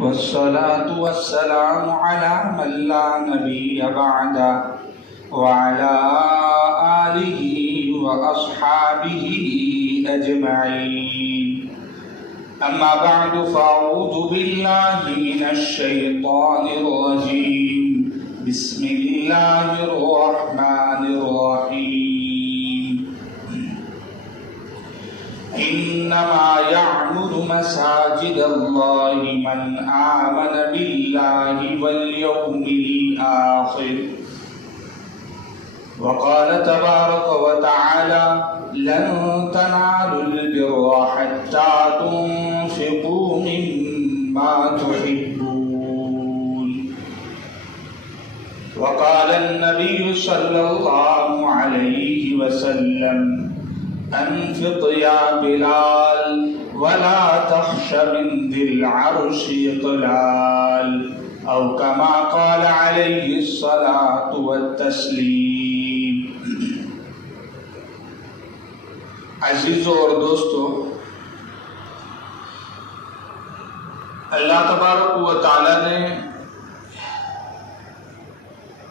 والصلاة والسلام على من لا نبي بعده وعلى آله وأصحابه أجمعين. أما بعد فأعوذ بالله من الشيطان الرجيم. بسم الله الرحمن الرحيم. إنما يعمر مساجد الله من آمن بالله واليوم الآخر. وقال تبارك وتعالى: لن تنالوا البر حتى تنفقوا مما تحبون. وقال النبي صلى الله عليه وسلم: أنفق يا بلال ولا تخش من ذي العرش إقلال، أو كما قال عليه الصلاة والتسليم. عزیزوں اور دوستو، اللہ تبارک و تعالی نے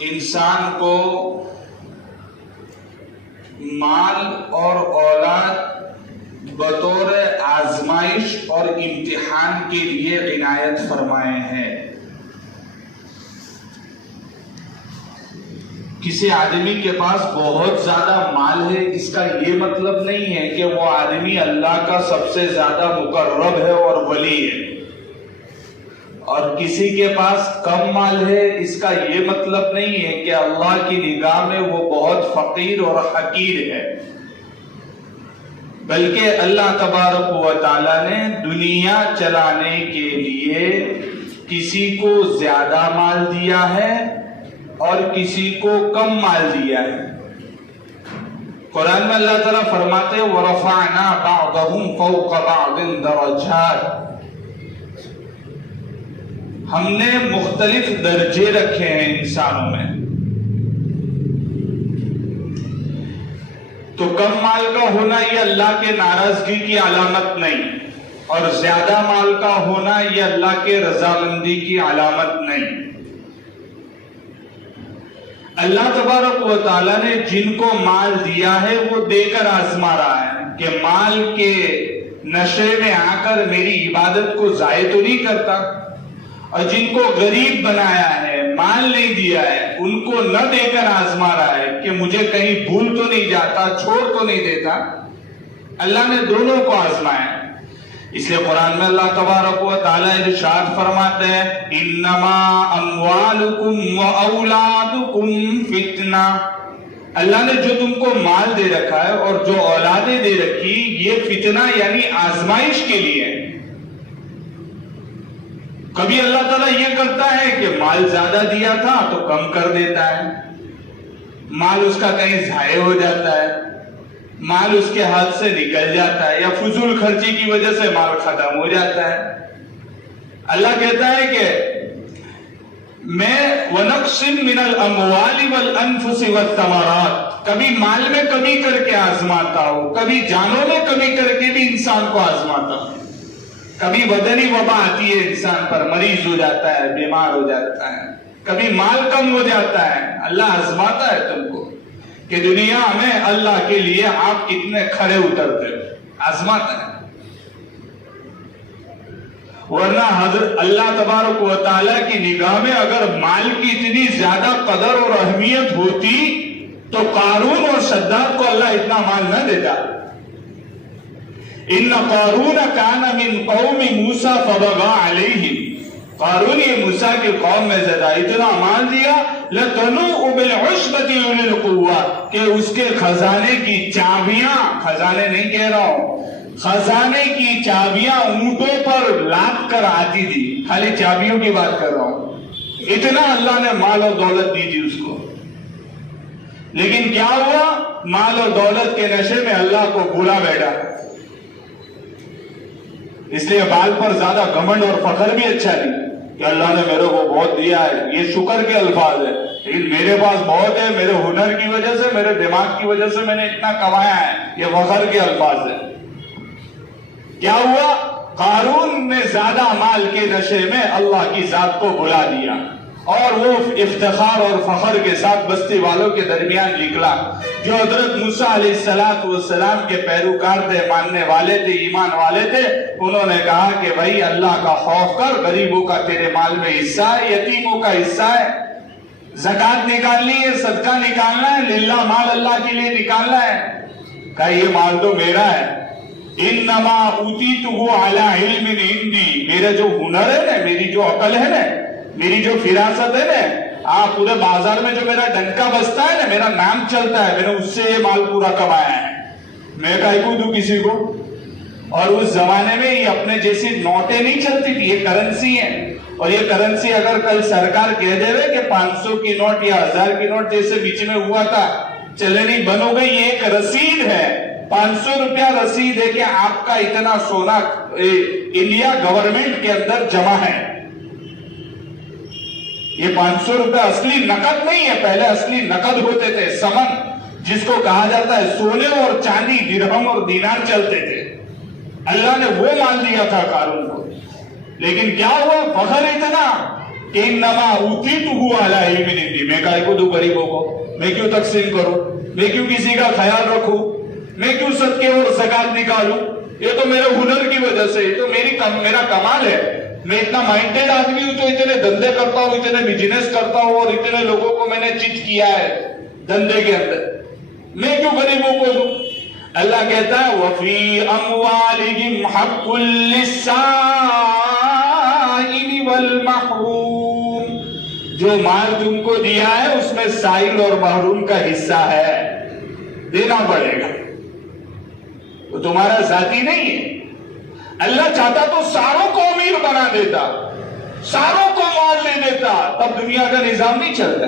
انسان کو مال اور اولاد بطور آزمائش اور امتحان کے لیے عنایت فرمائے ہیں. کسی آدمی کے پاس بہت زیادہ مال ہے، اس کا یہ مطلب نہیں ہے کہ وہ آدمی اللہ کا سب سے زیادہ مقرب ہے اور ولی ہے، اور کسی کے پاس کم مال ہے، اس کا یہ مطلب نہیں ہے کہ اللہ کی نگاہ میں وہ بہت فقیر اور حقیر ہے. بلکہ اللہ تبارک و تعالی نے دنیا چلانے کے لیے کسی کو زیادہ مال دیا ہے اور کسی کو کم مال دیا ہے. قرآن میں اللہ تعالیٰ فرماتے ہیں: وَرَفَعْنَا بَعْضَهُمْ فَوْقَ بَعْضٍ دَرَجَاتٍ. ہم نے مختلف درجے رکھے ہیں انسانوں میں. تو کم مال کا ہونا یہ اللہ کے ناراضگی کی علامت نہیں، اور زیادہ مال کا ہونا یہ اللہ کے رضامندی کی علامت نہیں. اللہ تبارک و تعالیٰ نے جن کو مال دیا ہے وہ دے کر آزما رہا ہے کہ مال کے نشے میں آ کر میری عبادت کو ضائع تو نہیں کرتا، اور جن کو غریب بنایا ہے، مال نہیں دیا ہے، ان کو نہ دے کر آزما رہا ہے کہ مجھے کہیں بھول تو نہیں جاتا، چھوڑ تو نہیں دیتا. اللہ نے دونوں کو آزمایا. اس لیے قرآن میں اللہ تبارک و تعالیٰ ارشاد فرماتے ہیں: انما اموالکم و اولادکم فتنہ. اللہ نے جو تم کو مال دے رکھا ہے اور جو اولادیں دے رکھی، یہ فتنہ یعنی آزمائش کے لیے. کبھی اللہ تعالیٰ یہ کرتا ہے کہ مال زیادہ دیا تھا تو کم کر دیتا ہے، مال اس کا کہیں ضائع ہو جاتا ہے، مال اس کے ہاتھ سے نکل جاتا ہے، یا فضول خرچی کی وجہ سے مال ختم ہو جاتا ہے. اللہ کہتا ہے کہ میں وَنَقْصٍ مِّنَ الْأَمْوَالِ وَالْأَنفُسِ وَالثَّمَرَاتِ. کبھی مال میں کمی کر کے آزماتا ہوں، کبھی جانوں میں کمی کر کے بھی انسان کو آزماتا ہوں. کبھی بدنی وبا آتی ہے، انسان پر مریض ہو جاتا ہے، بیمار ہو جاتا ہے، کبھی مال کم ہو جاتا ہے. اللہ آزماتا ہے تم کو کہ دنیا میں اللہ کے لیے آپ کتنے کھڑے اترتے ہو، آزماتا ہے. ورنہ حضرت اللہ تبارک و تعالیٰ کی نگاہ میں اگر مال کی اتنی زیادہ قدر اور اہمیت ہوتی تو قارون اور شداد کو اللہ اتنا مال نہ دیتا. ان قارون کان من قوم موسیٰ فبغى علیہم. قارون یہ موسیٰ کی قوم میں زیادہ اتنا مال دیا، لَتَنُوءُ بِالْعُشْبَةِ أُولِي الْقُوَّةِ، کہ اس کے خزانے کی چابیاں، خزانے نہیں کہہ رہا ہوں، خزانے کی چابیاں اونٹوں پر لاد کر آتی تھی. خالی چابیوں کی بات کر رہا ہوں. اتنا اللہ نے مال اور دولت دی تھی اس کو. لیکن کیا ہوا؟ مال اور دولت کے نشے میں اللہ کو بھولا بیٹھا. اس لیے بال پر زیادہ گھمنڈ اور فخر بھی اچھا نہیں کہ اللہ نے میرے کو بہت دیا ہے، یہ شکر کے الفاظ ہے. لیکن میرے پاس بہت ہے، میرے ہنر کی وجہ سے، میرے دماغ کی وجہ سے میں نے اتنا کمایا ہے، یہ فخر کے الفاظ ہے. کیا ہوا؟ قارون نے زیادہ مال کے نشے میں اللہ کی ذات کو بھلا دیا اور وہ افتخار اور فخر کے ساتھ بستی والوں کے درمیان نکلا جو حضرت موسیٰ علیہ السلام کے پیروکار تھے، ماننے والے تھے، ایمان والے تھے۔ انہوں نے کہا کہ بھائی اللہ کا خوف کر، غریبوں کا تیرے مال میں حصہ ہے، یتیموں کا حصہ ہے، زکوٰۃ نکالنی ہے، صدقہ نکالنا ہے، للہ مال اللہ کے لیے نکالنا ہے۔ کہا یہ مال تو میرا ہے، انما اوتیتہ علی علم عندی، میرا جو ہنر ہے نا، میری جو عقل ہے نا، میری جو فراست ہے نا، آپ پورے بازار میں جو میرا ڈنکا بجتا ہے نا، میرا نام چلتا ہے، میں نے اس سے یہ مال پورا کمایا ہے، میں کہیں کو دوں کسی کو۔ اور اس زمانے میں یہ اپنے جیسی نوٹیں نہیں چلتی تھی، یہ کرنسی ہے، اور یہ کرنسی اگر کل سرکار کہہ دے رہے کہ 500 کی نوٹ یا 1000 کی نوٹ جیسے بیچ میں ہوا تھا چلنی بند ہو گئی، یہ ایک رسید ہے، 500 روپیہ رسید ہے کہ آپ کا اتنا سونا انڈیا گورنمنٹ کے اندر جمع ہے۔ یہ 500 روپے اصلی نقد نہیں ہے، پہلے اصلی نقد ہوتے تھے، سمن جس کو کہا جاتا ہے، سونے اور چاندی، درہم اور دینار چلتے تھے۔ اللہ نے وہ مال دیا تھا قارون کو، لیکن کیا ہوا؟ فخر اتنا کہ انما اوتیتہ علی علم عندی، میں کہے کو دوں غریبوں کو، میں کیوں تقسیم کروں، میں کیوں کسی کا خیال رکھوں، میں کیوں صدقے اور زکوٰۃ نکالوں، یہ تو میرے ہنر کی وجہ سے، یہ تو میرا کمال ہے، میں اتنا مائنڈیڈ آدمی ہوں تو اتنے دھندے کرتا ہوں، اتنے بزنس کرتا ہوں، اور اتنے لوگوں کو میں نے چٹ کیا ہے دھندے کے اندر، میں کیوں غریبوں کو دوں؟ اللہ کہتا ہے وَفِي أَمْوَالِهِمْ حَقٌّ لِلسَّائِلِ وَالْمَحْرُومِ، جو مال تم کو دیا ہے اس میں سائل اور محروم کا حصہ ہے، دینا پڑے گا، وہ تمہارا ذاتی نہیں ہے۔ اللہ چاہتا تو ساروں کو امیر بنا دیتا، ساروں کو مال دے دیتا، تب دنیا کا نظام نہیں چلتا۔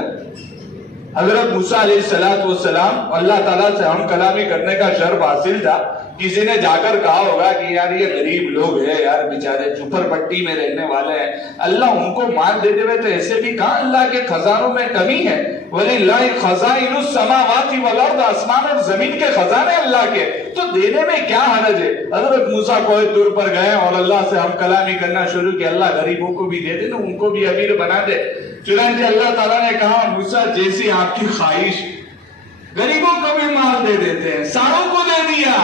حضرت موسیٰ علیہ السلام اللہ تعالیٰ سے ہم کلامی کرنے کا شرف حاصل تھا، کسی نے جا کر کہا ہوگا کہ یار یہ غریب لوگ ہیں یار، بیچارے جھپر پٹی میں رہنے والے ہیں، اللہ ان کو مال دے دے ہوئے، تو ایسے بھی کہا اللہ کے خزانوں میں کمی ہے، وَلِلَّهِ خَزَائِنُ السَّمَاوَاتِ وَالْأَرْضِ، آسمان اور زمین کے خزانے اللہ کے، تو دینے میں کیا حرج ہے؟ حضرت موسیٰ کوہ طور پر گئے اور اللہ سے ہم کلامی کرنا شروع کیا، اللہ غریبوں کو بھی دے دے نا، ان کو بھی امیر بنا دے۔ چنانچہ اللہ تعالیٰ نے کہا موسیٰ جیسی آپ کی خواہش، غریبوں کو بھی مال دے دیتے ہیں، ساروں کو دے دیا۔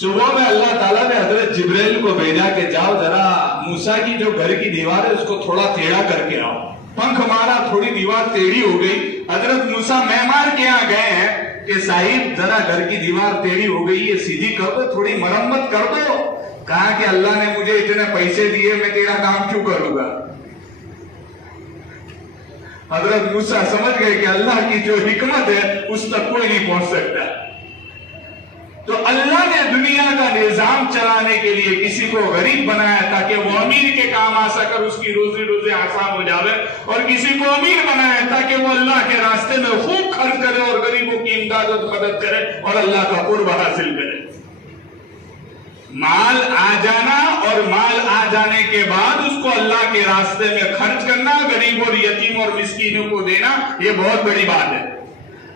صبح میں اللہ تعالیٰ نے حضرت جبریل کو بھیجا کہ جاؤ ذرا موسیٰ کی جو گھر کی دیوار ہے اس کو تھوڑا ٹیڑھا کر کے آؤ۔ پنکھ مارا، تھوڑی دیوار ٹیڑھی ہو گئی۔ حضرت موسیٰ معمار کے یہاں گئے ہیں کہ صاحب ذرا گھر کی دیوار ٹیڑھی ہو گئی، یہ سیدھی کر دو، تھوڑی مرمت کر دو۔ کہا کہ اللہ نے مجھے اتنے پیسے دیے، میں تیرا کام کیوں کروں گا؟ حضرت موسیٰ سمجھ گئے کہ اللہ کی جو حکمت ہے اس تک کوئی نہیں پہنچ سکتا۔ تو اللہ نے دنیا کا نظام چلانے کے لیے کسی کو غریب بنایا تاکہ وہ امیر کے کام آ سکر اس کی روزی آسان ہو جاوے، اور کسی کو امیر بنایا تاکہ وہ اللہ کے راستے میں خوب خرچ کرے اور غریبوں کی امداد و مدد کرے اور اللہ کا قرب حاصل کرے۔ مال آ جانا اور مال آ جانے کے بعد اس کو اللہ کے راستے میں خرچ کرنا، غریب اور یتیم اور مسکینوں کو دینا، یہ بہت بڑی بات ہے۔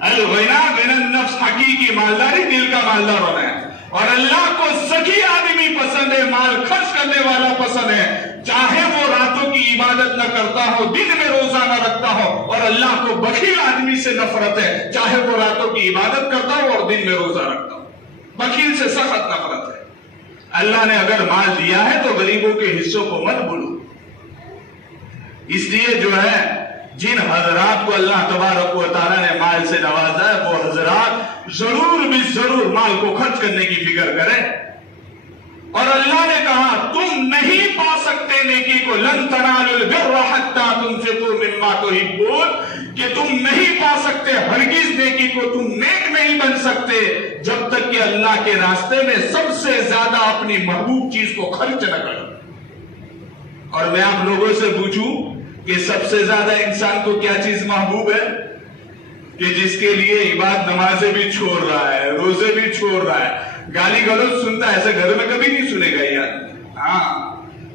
الغنا من النفس، حقیقی مالداری دل کا مالدار ہونا ہے، اور اللہ کو سخی آدمی پسند ہے، مال خرچ کرنے والا پسند ہے، چاہے وہ راتوں کی عبادت نہ کرتا ہو، دن میں روزہ نہ رکھتا ہو، اور اللہ کو بخیل آدمی سے نفرت ہے، چاہے وہ راتوں کی عبادت کرتا ہو اور دن میں روزہ رکھتا ہو، بخیل سے سخت نفرت ہے۔ اللہ نے اگر مال دیا ہے تو غریبوں کے حصوں کو مت بھولو۔ اس لیے جو ہے جن حضرات کو اللہ تبارک و تعالیٰ نے مال سے نوازا ہے، وہ حضرات ضرور بھی ضرور مال کو خرچ کرنے کی فکر کریں۔ اور اللہ نے کہا تم نہیں پا سکتے نیکی کو، لن تنالوا البر حتى تنفقوا مما تحبون، کہ تم نہیں پا سکتے ہرگز نیکی کو، تم نیک نہیں بن سکتے جب تک کہ اللہ کے راستے میں سب سے زیادہ اپنی محبوب چیز کو خرچ نہ کرو۔ اور میں آپ لوگوں سے پوچھوں کہ سب سے زیادہ انسان کو کیا چیز محبوب ہے؟ کہ جس کے لیے عبادت نمازیں بھی چھوڑ رہا ہے، روزے بھی چھوڑ رہا ہے، گالی گلوچ سنتا ہے، ایسے گھر میں کبھی نہیں سنے گا یار۔ ہاں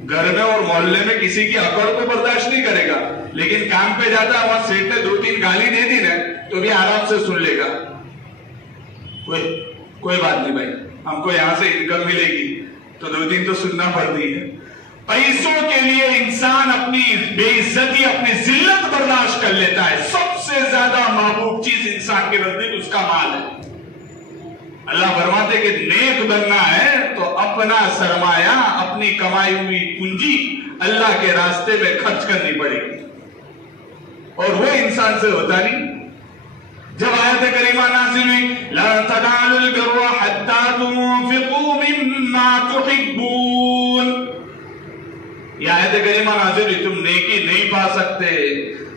گھر میں اور محلے میں کسی کی اکڑ کو برداشت نہیں کرے گا، لیکن کام پہ جاتا ہے، وہاں سیٹ نے 2-3 گالی دے دی نا تو بھی آرام سے سن لے گا، کوئی بات نہیں بھائی، ہم کو یہاں سے انکم ملے گی تو 2-3 تو سننا پڑتی ہے. پیسوں کے لیے انسان اپنی بے عزتی اپنی ذلت برداشت کر لیتا ہے. سب سے زیادہ محبوب چیز انسان کے نزدیک اس کا مال ہے. اللہ فرماتے کہ نیک بننا ہے تو اپنا سرمایہ اپنی کمائی ہوئی پونجی اللہ کے راستے میں خرچ کرنی پڑے گی, اور وہ انسان سے ہوتا نہیں. جب آیت کریمہ نازل ہوئی لا تنالوا البر حتى تنفقوا مما تحبون, یہ آیت کریمہ نازل ہوئی تم نیکی نہیں پا سکتے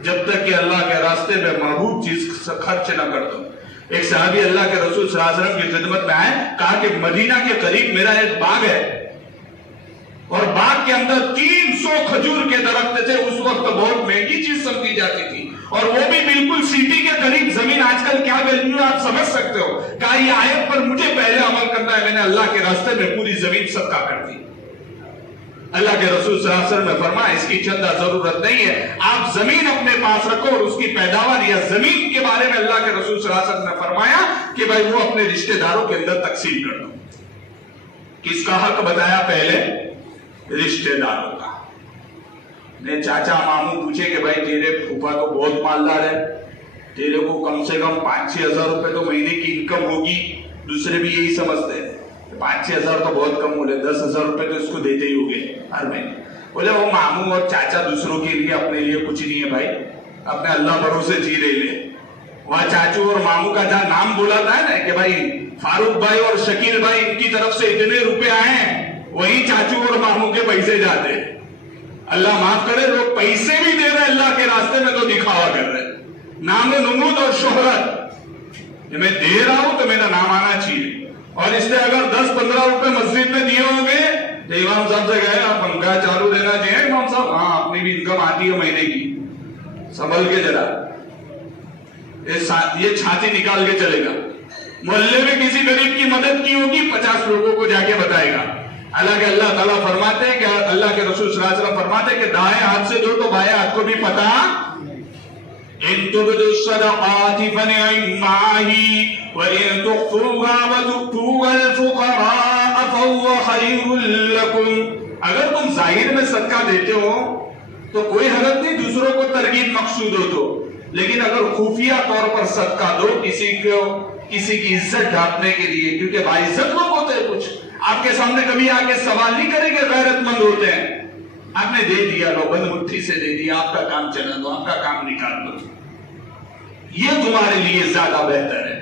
جب تک کہ اللہ کے راستے میں محبوب چیز خرچ نہ کر دو. ایک صحابی اللہ کے رسول صلی اللہ علیہ وسلم کی خدمت میں آئے, کہا کہ مدینہ کے قریب میرا ایک باغ ہے اور باغ کے اندر 300 کھجور کے درخت تھے. اس وقت بہت مہنگی چیز سمجھی جاتی تھی, اور وہ بھی بالکل سٹی کے قریب. زمین آج کل کیا ویلیو ہے آپ سمجھ سکتے ہو. کہا یہ آیت پر مجھے پہلے عمل کرنا ہے, میں نے اللہ کے راستے میں پوری زمین صدقہ کر دی. اللہ کے رسول صلی اللہ علیہ وسلم نے فرمایا اس کی چندہ ضرورت نہیں ہے, آپ زمین اپنے پاس رکھو اور اس کی پیداوار یا زمین کے بارے میں اللہ کے رسول صلی اللہ علیہ وسلم نے فرمایا کہ بھائی وہ اپنے رشتہ داروں کے اندر تقسیم کر دو. کس کا حق بتایا پہلے؟ رشتہ داروں کا. نے چاچا ماموں پوچھے کہ بھائی تیرے پھوپا تو بہت مالدار ہے, تیرے کو کم سے کم 5-6 ہزار روپے تو مہینے کی انکم ہوگی. دوسرے بھی یہی سمجھتے ہیں 5-6 ہزار تو بہت کم بولے, 10 ہزار روپے تو اس کو دیتے ہی ہوگے ہر مہینے. بولے وہ ماموں اور چاچا دوسروں کے لیے, اپنے لیے کچھ نہیں ہے بھائی, اپنے اللہ بھروسے جی رہے لے. وہاں چاچو اور ماموں کا جہاں نام بولا تھا نا کہ بھائی فاروق بھائی اور شکیل بھائی ان کی طرف سے اتنے روپے آئے ہیں, وہی چاچو اور ماموں کے پیسے جاتے. اللہ معاف کرے, لوگ پیسے بھی دے رہے اللہ کے راستے میں تو دکھاوا کر رہے, نام نمود اور شہرت, کہ میں دے رہا ہوں تو میرا نام آنا چاہیے. اور اس نے اگر 10-15 روپے مسجد میں دیے ہوں گے تو امام صاحب سے گئے آپ پنکھا چالو دینا چاہیے امام صاحب, ہاں اپنی بھی انکم آتی ہے مہینے کی, سنبھل کے ذرا یہ چھاتی نکال کے چلے گا. محلے میں کسی غریب کی مدد کی ہوگی 50 لوگوں کو جا کے بتائے گا. حالانکہ اللہ تعالیٰ فرماتے ہیں کہ اللہ کے رسول صلی اللہ علیہ وسلم فرماتے ہیں کہ دائیں ہاتھ سے دو تو بائیں ہاتھ کو بھی پتا. ان تبدوا الصدقات فنعما هي وان تخفوها وتؤتوها الفقراء فهو خير لكم. اگر تم ظاہر میں صدقہ دیتے ہو تو کوئی حرج نہیں, دوسروں کو ترغیب مقصود ہو تو, لیکن اگر خفیہ طور پر صدقہ دو کسی کی عزت ڈھانپنے کے لیے, کیونکہ باعزت لوگ ہوتے ہیں, کچھ آپ کے سامنے کبھی آ کے سوال نہیں کریں کہ غیرت مند ہوتے ہیں. آپ نے دے دیا, لو بند مٹھی سے دے دیا, آپ کا کام چلا دو, آپ کا کام نکال دو, یہ تمہارے لیے زیادہ بہتر ہے.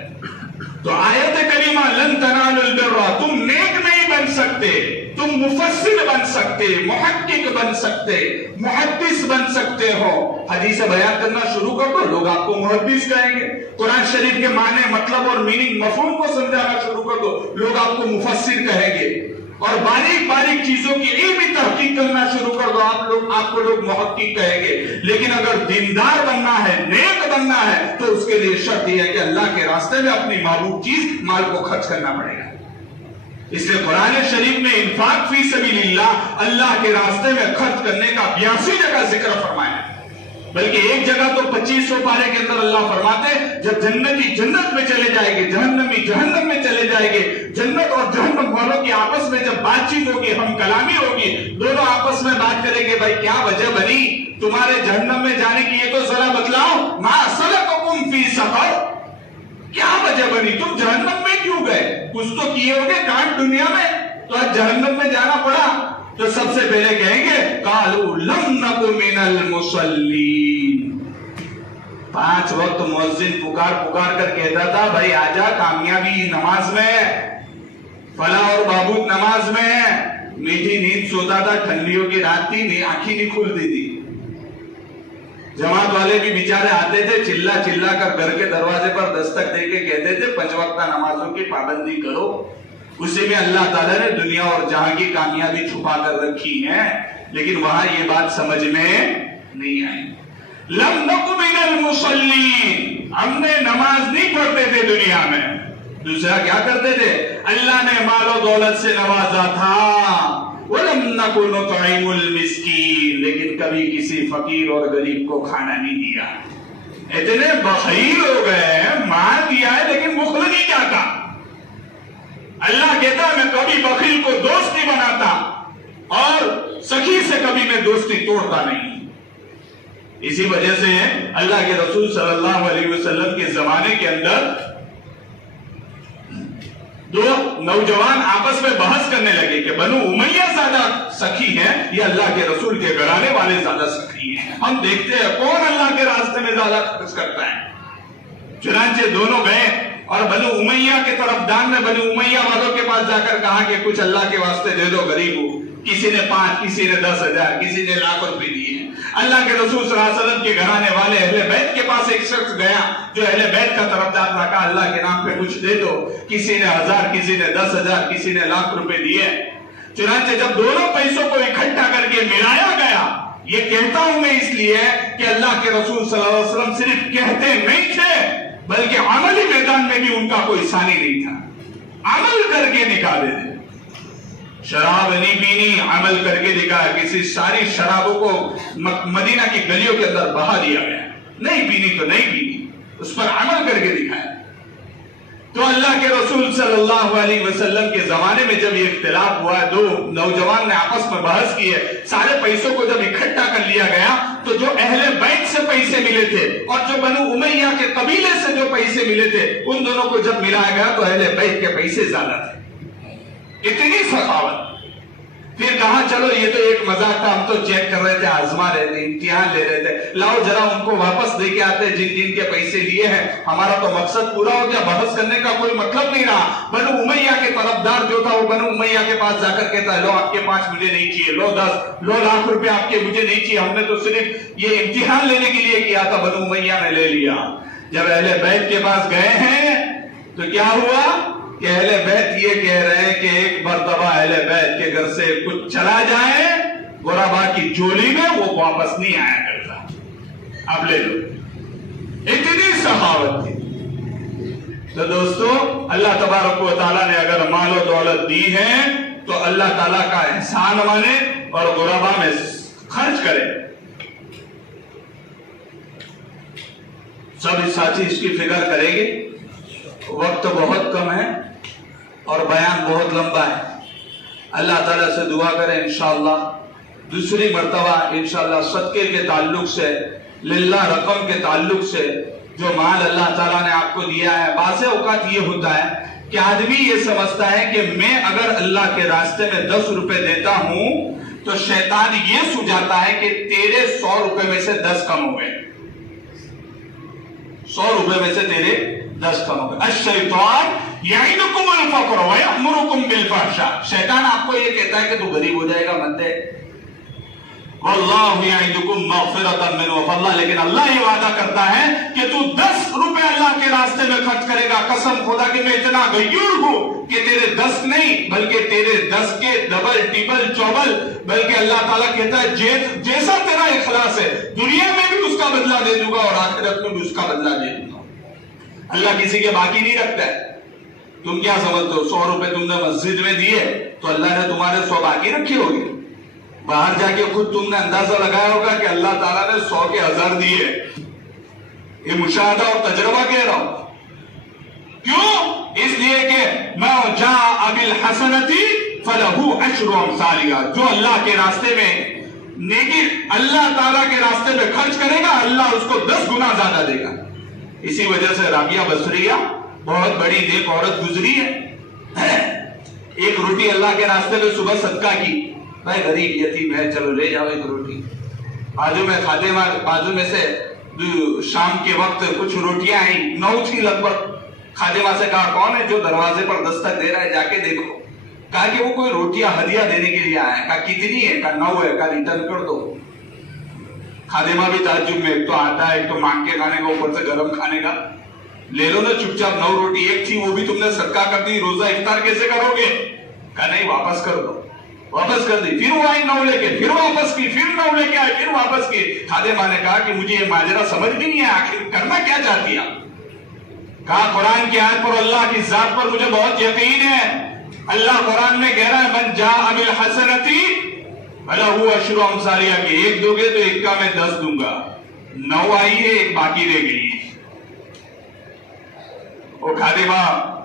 تو آیت کریمہ لن تنالوا البر, تم نیک نہیں بن سکتے, تم مفسر بن سکتے, محقق بن سکتے, محدث بن سکتے ہو. حدیث بیان کرنا شروع کر دو, لوگ آپ کو محدث کہیں گے. قرآن شریف کے معنی, مطلب اور میننگ, مفہوم کو سمجھانا شروع کر دو, لوگ آپ کو مفسر کہیں گے. اور باریک باریک چیزوں کی علمی تحقیق کرنا شروع کر دو, آپ کو لوگ محقق کہیں گے. لیکن اگر دیندار بننا ہے, نیک بننا ہے, تو اس کے لیے شرط یہ ہے کہ اللہ کے راستے میں اپنی محبوب چیز مال کو خرچ کرنا پڑے گا. اس لیے قرآن شریف میں انفاق فی سبیل اللہ کے راستے میں خرچ کرنے کا 82 جگہ ذکر فرمایا. بلکہ ایک جگہ تو 25 پارے کے اندر اللہ فرماتے جب جنتی جنت میں چلے جائے گے, جہنمی جہنم میں چلے جائے گے, جنت اور جہنم والوں کی آپس میں جب بات چیت ہوگی, ہم کلامی ہوگی, دونوں آپس میں بات کریں گے, بھائی کیا وجہ بنی تمہارے جہنم میں جانے کی, یہ تو ذرا بتلاؤ. ما سلککم فی سقر, کیا وجہ بنی, تم جہنم میں کیوں گئے, کچھ تو کیے ہوگے کانٹ دنیا میں, تو آج جہنم میں جانا پڑا. تو سب سے پہلے کہیں گے قالوا لم نک من المصلین. 5 وقت مؤذن پکار کر کہتا تھا بھائی آجا, کامیابی نماز میں ہے, فلاح اور بابود نماز میں ہے. میٹھی نیند سوتا تھا, ٹھنڈیوں کی رات تھی, آنکھیں نہیں کھلتی تھی. جماعت والے بھی بیچارے آتے تھے, چلا کر گھر کے دروازے پر دستک دے کے کہتے تھے 5 وقتہ نمازوں کی پابندی کرو. اسی میں اللہ تعالیٰ نے دنیا اور جہاں کی کامیابی چھپا کر رکھی ہے, لیکن وہاں یہ بات سمجھ میں نہیں آئی. لم نک من المصلین, ہم نے نماز نہیں پڑھتے تھے دنیا میں. دوسرا کیا کرتے تھے, اللہ نے مال و دولت سے نوازا تھا. وَلَمْ نَكُ نُطْعِمُ الْمِسْكِينَ, لیکن کبھی کسی فقیر اور غریب کو کھانا نہیں دیا. اتنے بخیل ہو گئے, مال دیا ہے لیکن بخل نہیں جاتا. اللہ کہتا ہے میں کبھی بخیل کو دوست نہیں بناتا اور سخی سے کبھی میں دوستی توڑتا نہیں. اسی وجہ سے اللہ کے رسول صلی اللہ علیہ وسلم کے زمانے کے اندر دو نوجوان آپس میں بحث کرنے لگے کہ بنو امیہ زیادہ سخی ہے یا اللہ کے رسول کے گھرانے والے زیادہ سخی ہیں. ہم دیکھتے ہیں کون اللہ کے راستے میں زیادہ خرچ کرتا ہے. چنانچہ دونوں گئے اور بنو امیہ کے طرفدار نے بنو امیہ والوں کے پاس جا کر کہا کہ کچھ اللہ کے واسطے دے دو غریب ہو. کسی نے 5, کسی نے 10,000, کسی نے لاکھ روپے دیے. اللہ کے رسول صلی اللہ علیہ وسلم کے گھرانے والے اہل بیت کے پاس ایک شخص گیا جو اہل بیت کا طرفدار تھا. کہا اللہ کے نام پہ کچھ دے دو. کسی نے 1000, کسی نے 10,000, کسی نے لاکھ روپے دیے. چنانچہ جب دونوں پیسوں کو اکٹھا کر کے ملایا گیا, یہ کہتا ہوں میں اس لیے کہ اللہ کے رسول صلی اللہ علیہ وسلم صرف کہتے نہیں تھے بلکہ عملی میدان میں بھی ان کا کوئی ثانی نہیں تھا. عمل کر کے نکالے تھے. شراب نہیں پینی, عمل کر کے دکھایا. کسی ساری شرابوں کو مدینہ کی گلیوں کے اندر بہا دیا گیا. نہیں پینی تو نہیں پینی, اس پر عمل کر کے دکھایا. تو اللہ کے رسول صلی اللہ علیہ وسلم کے زمانے میں جب یہ اختلاف ہوا, دو نوجوان نے آپس میں بحث کی ہے, سارے پیسوں کو جب اکٹھا کر لیا گیا تو جو اہل بیت سے پیسے ملے تھے اور جو بنو امیہ کے قبیلے سے جو پیسے ملے تھے ان دونوں کو جب ملایا گیا تو اہل بیت کے پیسے زیادہ تھے. اتنی سخاوت. پھر کہا چلو یہ تو ایک مذاق تھا, ہم تو چیک کر رہے تھے, آزما رہے تھے, امتحان لے رہے تھے, لاؤ ذرا ان کو واپس دے کے آتے جن جن کے پیسے لیے ہیں. ہمارا تو مقصد پورا ہو گیا, بحث کرنے کا کوئی مطلب نہیں رہا. بنو امیہ کے طرفدار جو تھا وہ بنو امیہ کے پاس جا کر کہتا ہے لو آپ کے 5 مجھے نہیں چاہیے, لو 10, لو لاکھ روپے آپ کے مجھے نہیں چاہیے, ہم نے تو صرف یہ امتحان لینے کے لیے کیا تھا. بنو امیہ نے لے لیا. جب اہل بیت کے پاس گئے ہیں تو کیا ہوا کہ اہل بیت یہ کہہ رہے ہیں کہ ایک مرتبہ اہل بیت کے گھر سے کچھ چلا جائے غربا کی جولی میں وہ واپس نہیں آیا کرتا, اب لے لو. اتنی سخاوت تھی. تو دوستو اللہ تبارک و تعالیٰ نے اگر مال و دولت دی ہے تو اللہ تعالیٰ کا احسان مانے اور غربا میں خرچ کرے. سب ساتھی اس کی فکر کریں گے. وقت بہت کم ہے اور بیان بہت لمبا ہے. اللہ تعالیٰ سے دعا کریں انشاءاللہ دوسری مرتبہ انشاءاللہ صدقے کے تعلق سے, للہ رقم کے تعلق سے جو مال اللہ تعالیٰ نے آپ کو دیا ہے. بعض اوقات یہ ہوتا ہے کہ آدمی یہ سمجھتا ہے کہ میں اگر اللہ کے راستے میں 10 روپے دیتا ہوں تو شیطان یہ سمجھاتا ہے کہ تیرے 100 روپے میں سے 10 کم ہو گئے, 100 روپے میں سے تیرے 10 کم ہو گئے. الشیطان یعدکم الفقر ویأمرکم بالفحشاء. شیطان آپ کو یہ کہتا ہے کہ تو غریب ہو جائے گا, مت دے. واللہ یعدکم مغفرۃ منہ وفضلا. لیکن اللہ یہ وعدہ کرتا ہے کہ تو 10 روپے اللہ کے راستے میں خرچ کرے گا. قسم خدا کہ میں اتنا غیور ہوں کہ تیرے 10 نہیں بلکہ تیرے 10 کے ڈبل ٹرپل چوبل. بلکہ اللہ تعالیٰ کہتا ہے جیسا تیرا اخلاص ہے دنیا میں بھی اس کا بدلہ دے دوں گا اور آخرت میں بھی اس کا بدلہ دے دوں گا. اللہ کسی کے باقی نہیں رکھتا ہے. تم کیا سمجھتے ہو 100 روپے تم نے مسجد میں دیے تو اللہ نے تمہارے 100 باقی رکھے ہوگے؟ باہر جا کے خود تم نے اندازہ لگایا ہوگا کہ اللہ تعالیٰ نے 100 کے 1000 دیے. یہ مشاہدہ اور تجربہ کہہ رہا ہوں. کیوں؟ اس لیے کہ ما جاء بالحسنۃ فلہ عشر امثالھا. جو اللہ کے راستے میں نیکی اللہ تعالیٰ کے راستے میں خرچ کرے گا اللہ اس کو 10 گنا زیادہ دے گا. اسی وجہ سے رابعہ بصریہ بہت بڑی نیک عورت گزری ہے. ایک روٹی اللہ کے راستے میں صبح صدقہ کی. بھائی غریب یتیم ہے, چلو لے جاؤ ایک روٹی. بازو میں سے شام کے وقت کچھ روٹیاں آئیں, 9 تھی لگ بھگ. خادمہ سے کہا کون ہے جو دروازے پر دستک دے رہا ہے, جا کے دیکھو. کہا کہ وہ کوئی روٹیاں ہدیہ دینے کے لیے آیا ہے. کہا کتنی ہے؟ کہا 9 ہے. کہا ریٹرن کر دو. خادمہ بھی تعجب میں, ایک تو آتا ہے ایک تو مانگ کے کھانے کا اوپر سے گرم کھانے کا. لے لو نا چپ چاپ. 9 روٹی ایک تھی وہ بھی تم نے صدقہ کر دی, روزہ افطار کیسے کرو گے؟ کہا نہیں واپس کر دو. واپس کر دی. پھر وہ آئی 9 لے کے, پھر واپس کی, پھر 9 لے کے آئے, پھر واپس کی. خادمہ نے کہا کہ مجھے یہ ماجرا سمجھ بھی نہیں ہے, آخر کرنا کیا چاہتی آپ؟ کہا قرآن کی آیت پر اللہ کی ذات پر مجھے بہت یقین ہے. اللہ قرآن میں کہہ رہا ہے من جاء بالحسنۃ فلہ عشر امثالھا. کہ 1 دو گے تو 1 کا میں 10 دوں گا. 9 آئی ہے, 1 باقی رہ گئی ہے. وہ خادمہ